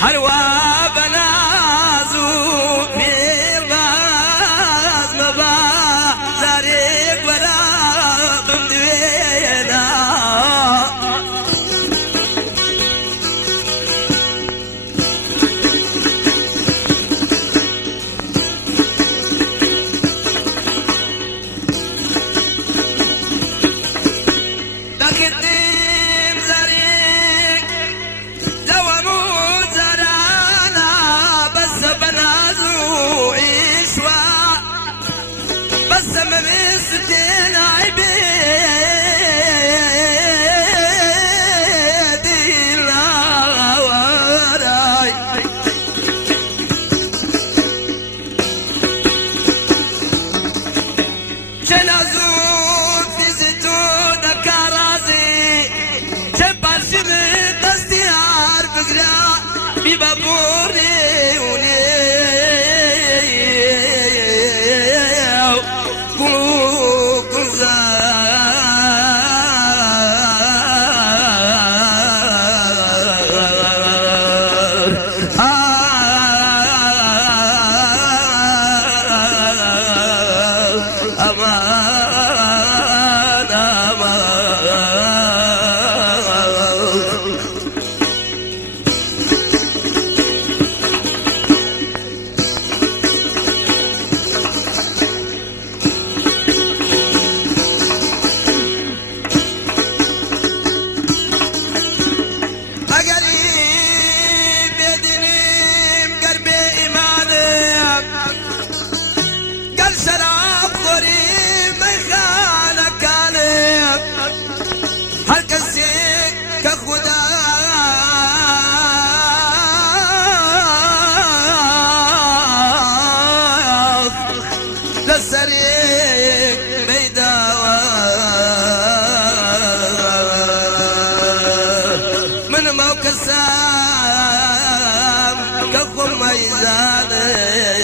هروا بنازو میواز مبا زارێک وەرا بمدوێنە دەکردیم زارێک لەوەمو زارانە بەسە بەنازو ئیشوا بەسە مەوێست تێنای بێدی لاوەرای چه نازوک دیزی تو دەکارازی چه پارچین دەستی هەر بگرا بیبە بۆڕێونێ گوڵ و گوزار ئەمان ئەگەری بێدینیم گەر بێ ئیمانم گەر شەراب خۆری مەیخانەکانم هەر کەسێک کە خودا لەسەرێک مەیداوە منم ئەو کەسام کە خۆم مەیزانم